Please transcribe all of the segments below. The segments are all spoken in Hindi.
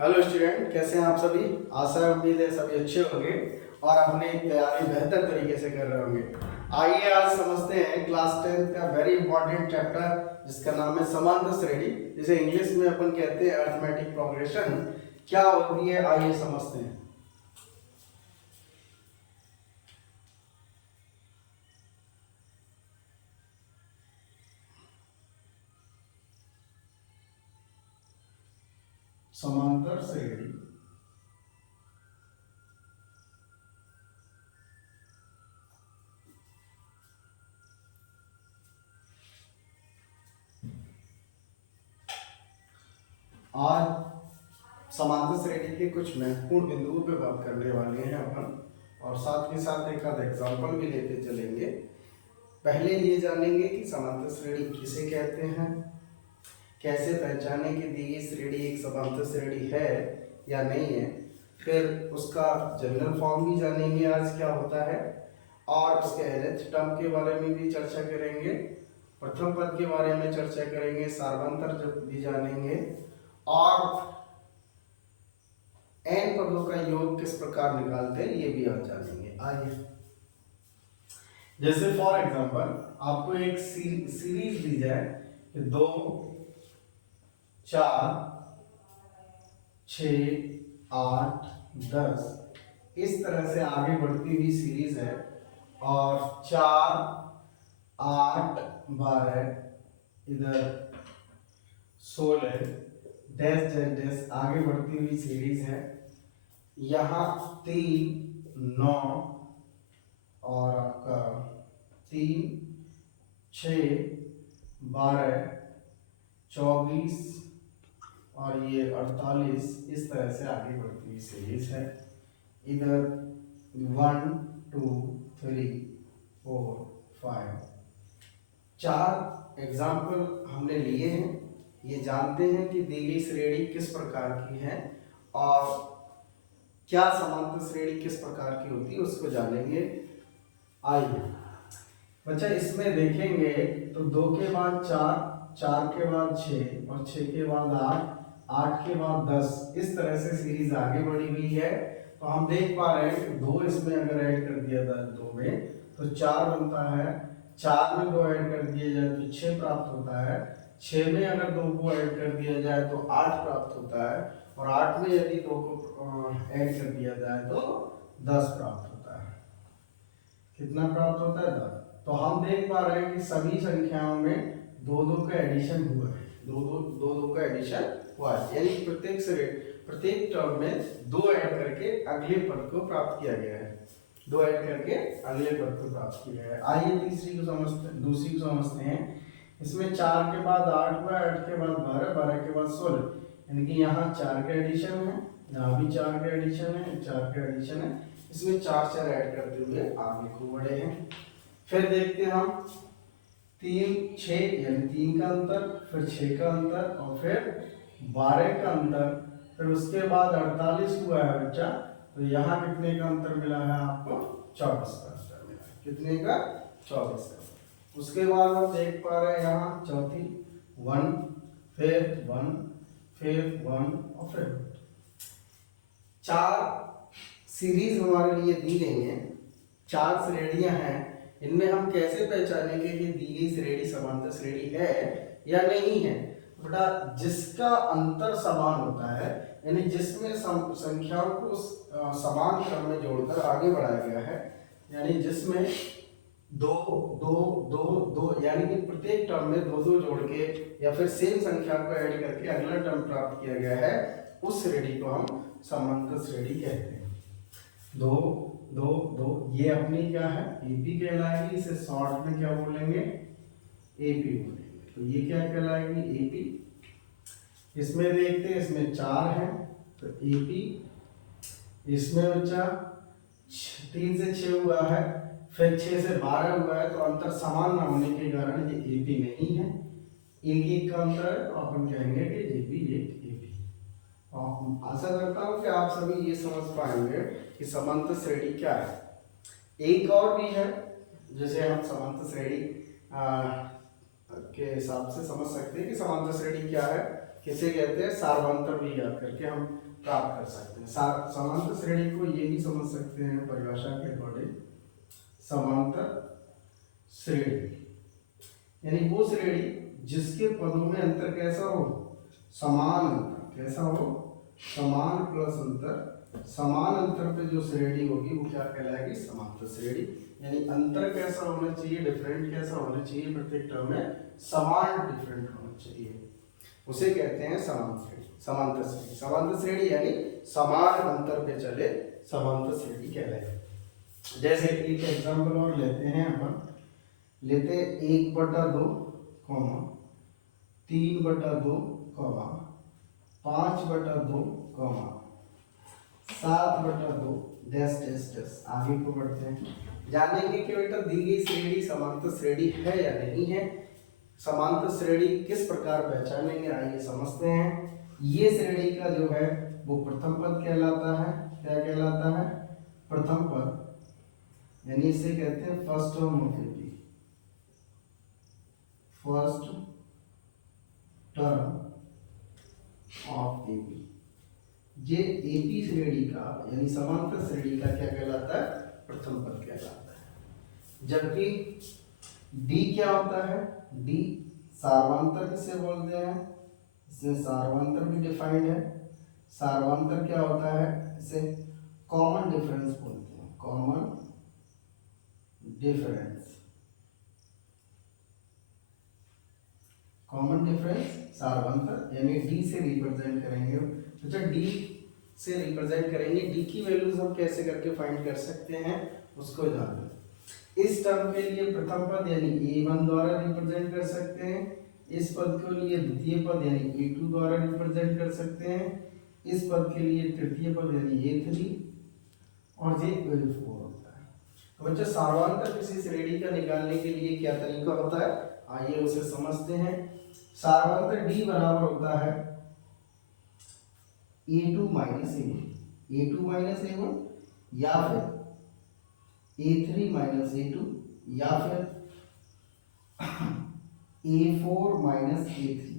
हेलो स्टूडेंट, कैसे हैं आप सभी। आशा है उम्मीद है सभी अच्छे होंगे और अपनी तैयारी बेहतर तरीके से कर रहे होंगे। आइए आज समझते हैं क्लास 10 का वेरी इंपॉर्टेंट चैप्टर जिसका नाम है समांतर श्रेणी, जिसे इंग्लिश में अपन कहते हैं अरिथमेटिक प्रोग्रेशन। क्या होती है आइए समझते हैं। समांतर श्रेणी आज समांतर श्रेणी के कुछ महत्वपूर्ण बिंदुओं पे बात करने वाले हैं अपन, और साथ के साथ एक आध एग्जाम्पल भी लेते चलेंगे। पहले ये जानेंगे कि समांतर श्रेणी किसे कहते हैं, कैसे पहचाने कि दी गई श्रेणी एक समांतर श्रेणी है या नहीं है। फिर उसका जनरल फॉर्म भी जानेंगे आज क्या होता है, और उसके nth टर्म के बारे में भी चर्चा करेंगे, प्रथम पद के बारे में चर्चा करेंगे, सार्वंतर भी जानेंगे, और n पदों का योग किस प्रकार निकालते हैं ये भी आज जानेंगे। आइए, जैसे फॉर एग्जांपल आपको एक सीरीज दी जाए कि 2 4 6 8 10 इस तरह से आगे बढ़ती हुई सीरीज है, और 4 8 12 इधर 16 डैश डैश डैश आगे बढ़ती हुई सीरीज है। यहाँ 3 9 और आपका 3 6 12 24 और ये 48 इस तरह से आगे बढ़ती हुई सीरीज है। इधर 1 2 3 4 5 4 एग्जाम्पल हमने लिए हैं। ये जानते हैं कि दी गई श्रेणी किस प्रकार की है और क्या समांतर श्रेणी किस प्रकार की होती है उसको जानेंगे। आइए बच्चा, इसमें देखेंगे तो 2 के बाद 4, 4 के बाद 6 और 6 के बाद 8, 8 के बाद 10 इस तरह से सीरीज आगे बढ़ी हुई है। तो हम देख पा रहे हैं कि 2 इसमें अगर ऐड कर दिया जाए 2 में तो 4 बनता है, 4 में 2 ऐड कर दिया जाए तो 6 प्राप्त होता है, 6 में अगर 2 को ऐड कर दिया जाए तो 8 प्राप्त होता है, और 8 में यदि 2 को ऐड कर दिया जाए तो 10 प्राप्त होता है। कितना प्राप्त होता है? 10। तो हम देख पा रहे हैं कि सभी संख्याओं में 2 का एडिशन हुआ है, 2 का एडिशन हुआ है, यानी प्रत्येक टर्म में 2 ऐड करके अगले पद को प्राप्त किया गया है, 2 ऐड करके अगले पद को प्राप्त किया गया है। आइए दूसरी को समझते हैं। इसमें 4 के बाद 8 हुआ, 8 के बाद 12, 12 के बाद 16, यानी कि यहाँ 4 का एडिशन है, यहाँ भी 4 का एडिशन है, 4 का एडिशन है। इसमें 4 4 ऐड करते हुए आगे को बढ़े हैं। फिर देखते हैं हम 3 6 यानी 3 का अंतर, फिर 6 का अंतर और फिर 12 का अंतर, फिर उसके बाद 48 हुआ है बच्चा। तो यहाँ कितने का अंतर मिला है आपको? 24 का अंतर मिला है। कितने का? 24 का। उसके बाद हम देख पा रहे हैं यहाँ चौथी 1, फिर 1, फिर 1 और फिर 4 सीरीज हमारे लिए दी गई हैं, 4 श्रेणियां हैं। इनमें हम कैसे पहचानेंगे कि दी गई श्रेणी समांतर श्रेणी है या नहीं है? बेटा, जिसका अंतर समान होता है, यानी जिसमें संख्याओं को समान क्रम में जोड़कर आगे बढ़ाया गया है, यानी जिसमें 2 2 2 2 यानी कि प्रत्येक टर्म में 2 2 जोड़ के या फिर सेम संख्या को ऐड करके अगला टर्म प्राप्त किया गया है, उस श्रेणी को हम समांतर श्रेणी कहते हैं। 2 2 2 ये अपनी क्या है? एपी कहलाएगी। इसे शॉर्ट में क्या बोलेंगे? एपी बोलेंगे। तो ये क्या कहलाएगी? एपी। इसमें देखते हैं, इसमें 4 है तो एपी। इसमें बच्चा 3 से 6 हुआ है, फिर 6 से 12 हुआ है, तो अंतर समान न होने के कारण ये एपी नहीं है। एक एक का अंतर है, तो अपन कहेंगे कि जेपी एक एपी। आशा करता हूँ कि आप सभी ये समझ पाएंगे कि समांतर श्रेणी क्या है। एक और भी है जैसे हम समांतर श्रेणी के हिसाब से समझ सकते हैं कि समांतर श्रेणी क्या है। किसे कहते हैं, सार्वंतर भी याद करके हम प्राप्त कर सकते हैं। समांतर श्रेणी को ये भी समझ सकते हैं परिभाषा के अकॉर्डिंग, समांतर श्रेणी यानी वो श्रेणी जिसके पदों में अंतर कैसा हो, समान अंतर, कैसा हो, समान प्लस अंतर, समान अंतर पे जो श्रेणी होगी वो क्या कहलाएगी, समांतर श्रेणी। यानी अंतर कैसा होना चाहिए, डिफरेंट कैसा होना चाहिए, प्रत्येक टर्म में समान डिफरेंट होना चाहिए, उसे कहते हैं समांतर श्रेणी, समांतर श्रेणी। समांतर श्रेणी यानी समान अंतर पे चले, समांतर श्रेणी कहलाएगी। जैसे एक एग्जांपल और लेते हैं, अपन लेते हैं 1/2, 3/2, 5/2, 7/2, डैश डैश डैश। आगे को बढ़ते हैं, जानेंगे कि बेटा दी गई श्रेणी समांतर श्रेणी है या नहीं है। समांतर श्रेणी किस प्रकार पहचानेंगे, आइए समझते हैं। ये श्रेणी का जो है वो प्रथम पद कहलाता है, क्या कहलाता है, प्रथम पद, यानी इसे कहते हैं first term of AP, first term of AP. ये एपी श्रेणी का यानी समांतर श्रेणी का क्या कहलाता है, प्रथम पद कहलाता है। जबकि डी क्या होता है, डी सार्वंतर किसे बोलते हैं, इसमें सार्वंतर भी डिफाइंड है। सार्वंतर क्या होता है, इसे कॉमन डिफरेंस बोलते हैं, कॉमन डिफरेंस, कॉमन डिफरेंस सार्वंतर, यानी डी से रिप्रेजेंट करेंगे। अच्छा, डी से रिप्रेजेंट करेंगे, डी की वैल्यूज हम कैसे करके फाइंड कर सकते हैं उसको जान लें। इस टर्म के लिए प्रथम पद यानी a1 द्वारा रिप्रेजेंट कर सकते हैं, इस पद के लिए द्वितीय पद यानी a2 द्वारा रिप्रेजेंट कर सकते हैं, इस पद के लिए तृतीय पद यानी a3 और ये a4 होता है। तो बच्चा सार्वंतर किसी श्रेणी का निकालने के लिए क्या तरीका होता है, आइए उसे समझते हैं। सार्वंतर d बराबर होता है a2 minus a1, a2 minus a1, या फिर a3 माइनस a2, या फिर a4 माइनस a3।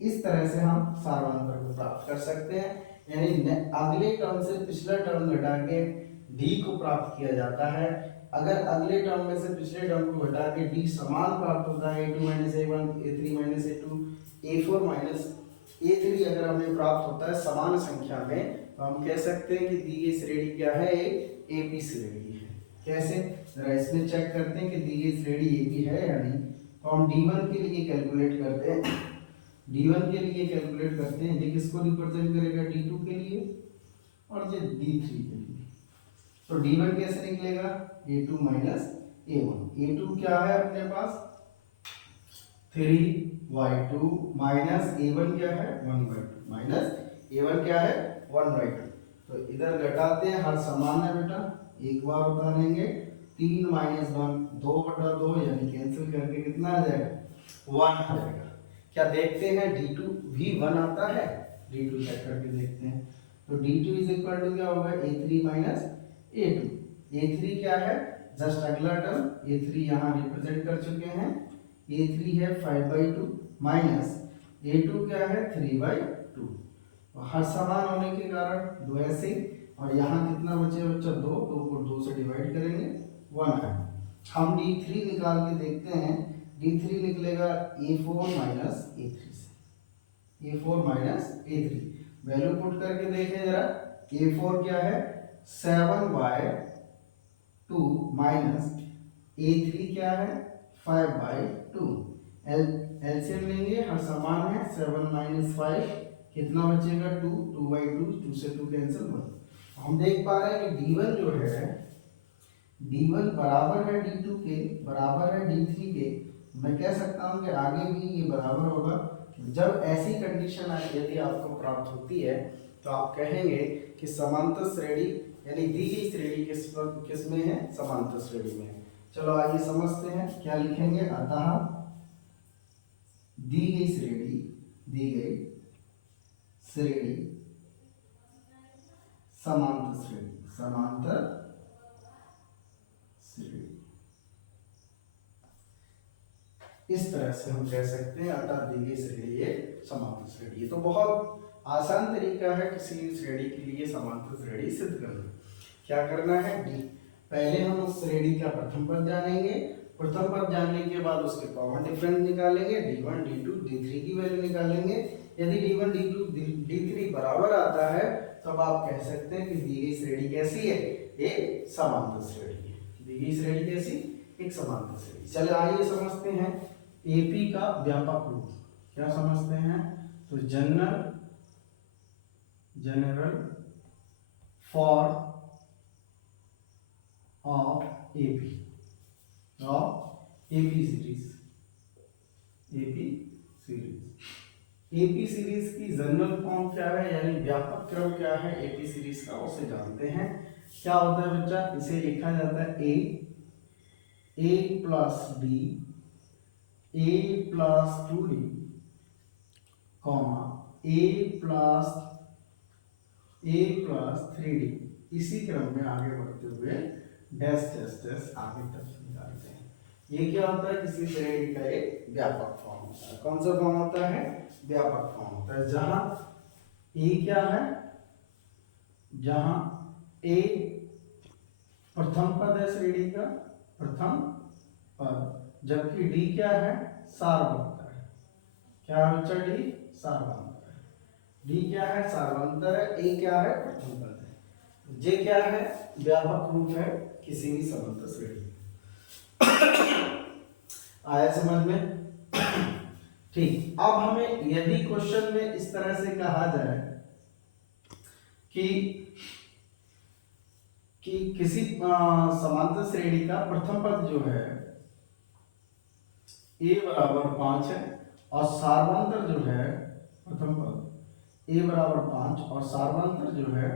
इस तरह से हम सार्वंतर को प्राप्त कर सकते हैं। यानी अगले टर्म से पिछला टर्म घटा के d को प्राप्त किया जाता है। अगर अगले टर्म में से पिछले टर्म को घटा के d समान प्राप्त होता है, a2 minus a1, a3 minus a2, a4 minus a3 अगर हमें प्राप्त होता है समान संख्या में, तो हम कह सकते हैं कि दी गई श्रेणी क्या है, एक एपी श्रेणी है। कैसे, जरा इसमें चेक करते हैं कि दी गई श्रेणी एपी है या नहीं। तो हम d1 के लिए कैलकुलेट करते हैं, d1 के लिए कैलकुलेट करते हैं, ये किसको रिप्रेजेंट करेगा, d2 के लिए और ये d3 के लिए। तो d1 कैसे निकलेगा, a2 माइनस a1, a2 क्या है अपने पास 3/2 माइनस a1 क्या है 1/2, माइनस a1 क्या है 1/2। तो इधर घटाते हैं, हर समान है बेटा, एक बार उतारेंगे, 3 माइनस 1 2/2, यानी कैंसिल करके कितना आ जाएगा 1 आ जाएगा। क्या देखते हैं d2 भी 1 आता है, d2 चेक करके देखते हैं। तो d2 इज इक्वल टू क्या होगा, a3 माइनस a2। a3 क्या है, जस्ट अगला टर्म a3 यहाँ रिप्रेजेंट कर चुके हैं, a3 है 5/2 माइनस a2 क्या है 3/2। हर समान होने के कारण दो ऐसे, और यहाँ कितना बचे बच्चा 2, 2 को 2 से डिवाइड करेंगे 1 है। हम d3 निकाल के देखते हैं, d3 निकलेगा a4 माइनस a3 से, a4 minus a3 value put करके देखें जरा, a4 क्या है 7/2 माइनस a3 क्या है 5/2। एलसीएम लेंगे, हर समान है, 7 माइनस 5 कितना बचेगा 2, 2/2, 2 से 2 कैंसिल 1। हम देख पा रहे हैं कि d1 जो है, d1 बराबर है d2 के, बराबर है d3 के। मैं कह सकता हूं कि आगे भी ये बराबर होगा। जब ऐसी कंडीशन यदि आपको प्राप्त होती है, तो आप कहेंगे कि समांतर श्रेणी यानी दी गई श्रेणी किस में है, समांतर श्रेणी में है। चलो आइए समझते हैं, क्या लिखेंगे, अतः दी गई श्रेणी, दी गई श्रेणी समांतर श्रेणी, समांतर श्रेणी। इस तरह से हम कह सकते हैं, अतः दी गई श्रेणी एक समांतर श्रेणी है। तो बहुत आसान तरीका है किसी श्रेणी के लिए समांतर श्रेणी सिद्ध करना। क्या करना है, डी पहले हम उस श्रेणी का प्रथम पद जानेंगे, प्रथम पद जानने के बाद उसके कॉमन डिफरेंस निकालेंगे, d1 d2 d3 की वैल्यू निकालेंगे। यदि d1 d2 d3 बराबर आता है तब आप कह सकते हैं कि दी गई श्रेणी कैसी है, एक समांतर श्रेणी है। दी गई श्रेणी कैसी, एक समांतर श्रेणी। चलिए आइए समझते हैं एपी का व्यापक रूप। क्या समझते हैं, तो general form of AP series. AP series की जनरल फॉर्म क्या है, यानी व्यापक क्रम क्या है एपी सीरीज का, उसे जानते हैं। क्या होता है बच्चा, इसे लिखा जाता है ए प्लस बी ए प्लस 2d कॉमा ए प्लस 3d। इसी क्रम में आगे बढ़ते हुए डैश डैश डैश आगे तक निकालते हैं। ये क्या होता है, किसी श्रेणी का एक व्यापक फॉर्म होता है। कौन सा फॉर्म होता है, व्यापक फॉर्म होता है, जहां ए क्या है, जहां ए प्रथम पद है श्रेणी का, प्रथम पद, जबकि डी क्या है, सार्वंतर है। क्या है बच्चा, डी सार्वंतर है। डी क्या है, सार्वंतर है। ए क्या है, प्रथम पद है। जे क्या है, व्यापक रूप है किसी भी समांतर श्रेणी। आया समझ में? ठीक। अब हमें यदि क्वेश्चन में इस तरह से कहा जाए कि किसी समांतर श्रेणी का प्रथम पद जो है a बराबर 5 है और सार्वंतर जो है, प्रथम पद a बराबर 5 और सार्वंतर जो है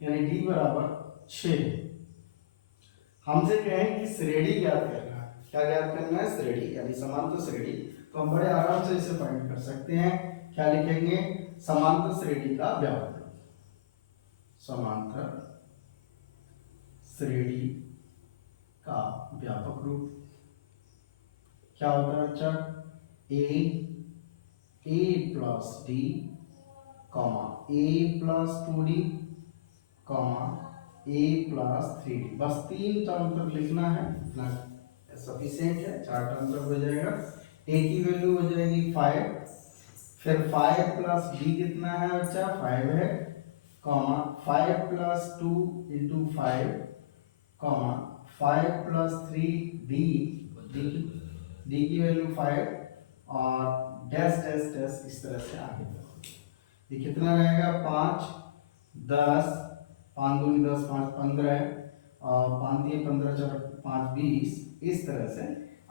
यानी d बराबर 6, हमसे कहें कि श्रेणी ज्ञात करना है। क्या ज्ञात करना है, श्रेणी यानी समांतर श्रेणी। तो हम बड़े आराम से इसे फाइंड कर सकते हैं। क्या लिखेंगे, समांतर श्रेणी का व्यापक रूप। समांतर श्रेणी का व्यापक रूप क्या होता है बच्चा, ए प्लस डी कॉमा ए प्लस 2d कॉमा ए प्लस 3d। बस 3 टर्म तक लिखना है, इतना सफिशिएंट है। 4 टर्म तक हो जाएगा। ए की वैल्यू हो जाएगी 5, फिर 5 प्लस डी कितना है बच्चा, 5 है, comma 5 plus 2 into 5 comma 5 plus 3 D की वैल्यू 5 और डैश डैश डैश इस तरह से आगे तक। ये कितना रहेगा, 5 10 5 दूनी 10 5 15 और 5 दिए 15 4 5 20 इस तरह से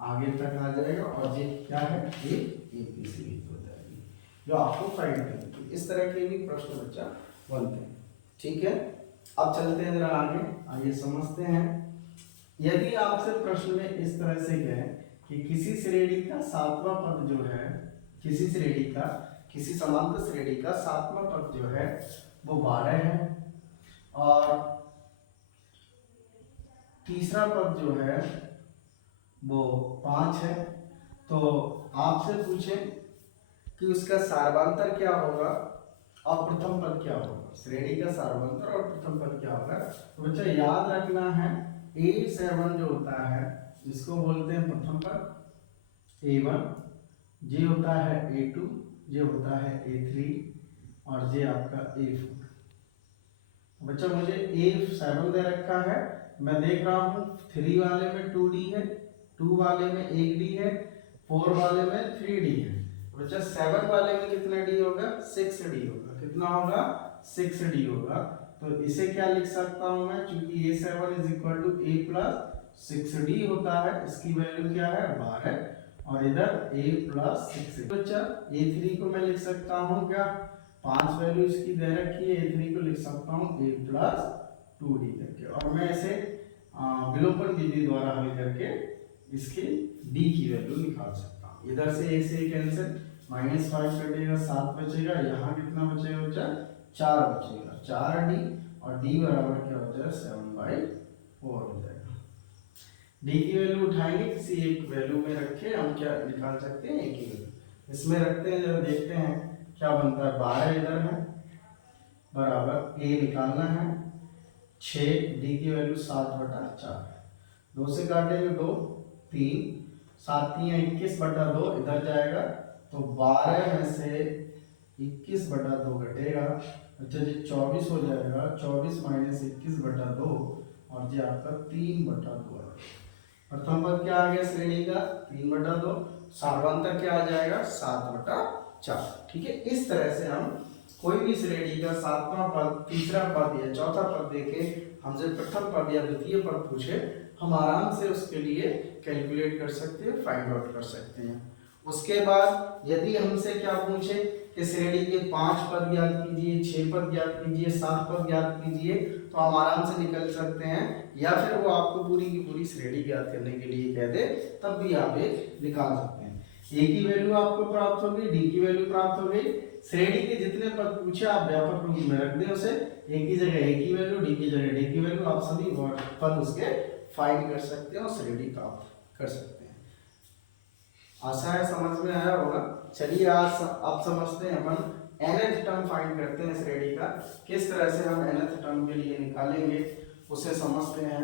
आगे तक आ जाएगा। और ये क्या है, ये एपी सीरीज हो जाएगी जो आपको फाइंड करनी है। इस तरह के भी प्रश्न बच्चा बनते हैं। ठीक है, अब चलते हैं जरा आगे, आइए समझते हैं। यदि आपसे प्रश्न में इस तरह से कहे कि किसी श्रेणी का सातवां पद जो है, किसी श्रेणी का, किसी समांतर श्रेणी का सातवां पद जो है वो 12 है और तीसरा पद जो है वो 5 है, तो आपसे पूछें कि उसका सार्वंतर क्या होगा और प्रथम पद क्या होगा। श्रेणी का सार्वंतर और प्रथम पद क्या होगा, तो बच्चा याद रखना है A7 जो होता है जिसको बोलते हैं प्रथम पद A1, जे होता है A2, जे होता है A3 और जे आपका A4। बच्चा मुझे A7 दे रखा है, मैं देख रहा हूँ 3 वाले में 2D है, 2 वाले में 1D है, 4 वाले में 3D है। बच्चा 7 वाले में कितना D होगा, 6D होगा। कितना होगा, 6D होगा। तो इसे क्या लिख सकता हूँ मैं, चूंकि A7 is equal to A plus 6D होता है, इसकी वैल्यू क्या है 12 और इधर A प्लस 6। बच्चा A3 को मैं लिख सकता हूँ क्या, 5 वैल्यू इसकी दे रखी है, A3 को लिख सकता हूँ A प्लस 2D करके, और मैं इसे विलोपन विधि द्वारा हल करके इसकी D की वैल्यू निकाल सकता हूँ। इधर से A से कैंसिल, -5 कटेगा 7 बचेगा, यहाँ कितना बचेगा बच्चा 4 बचेगा, 4D और D बराबर क्या हो जाएगा 7/4 हो जाएगा। डी की वैल्यू उठाएंगे, किसी एक वैल्यू में रखे हम क्या निकाल सकते हैं, ए की वैल्यू इसमें रखते हैं, जब देखते हैं क्या बनता है। 12 इधर है बराबर ए निकालना है 6, डी की वैल्यू 7/4, 2 से काटेंगे 2, 3, 7 3 21/2 इधर जाएगा, तो 12 में से 21/2 घटेगा, अच्छा जी 24 हो जाएगा, 24 माइनस 21/2 और जी आपका 3/2 है। प्रथम पद क्या आ गया श्रेणी का 3/2, सार्वंतर क्या आ जाएगा 7/4। ठीक है, इस तरह से हम कोई भी श्रेणी का 7वां पद, तीसरा पद या चौथा पद देके हमसे प्रथम पद या द्वितीय पद पूछे, हम आराम से उसके लिए कैलकुलेट कर सकते हैं, फाइंड आउट कर सकते हैं। उसके बाद यदि हमसे क्या पूछे कि श्रेणी के 5 पद ज्ञात कीजिए, 6 पद ज्ञात कीजिए, 7 पद ज्ञात कीजिए, तो हम आराम से निकल सकते हैं, या फिर वो आपको पूरी की पूरी श्रेणी ज्ञात करने के लिए कह दे तब भी आप एक निकाल सकते हैं। ए की वैल्यू आपको प्राप्त हो गई, डी की वैल्यू प्राप्त हो गई, श्रेणी के जितने पद पूछे आप व्यापक रूप में रख दें उसे, ए की जगह ए की वैल्यू, डी की जगह डी की वैल्यू, आप सभी पद उसके फाइंड कर सकते हैं और श्रेणी प्राप्त कर सकते हैं। आशा है समझ में आया होगा। चलिए आज आप समझते हैं अपन nth टर्म फाइंड करते हैं श्रेणी का, किस तरह से हम nth टर्म के लिए निकालेंगे उसे समझते हैं।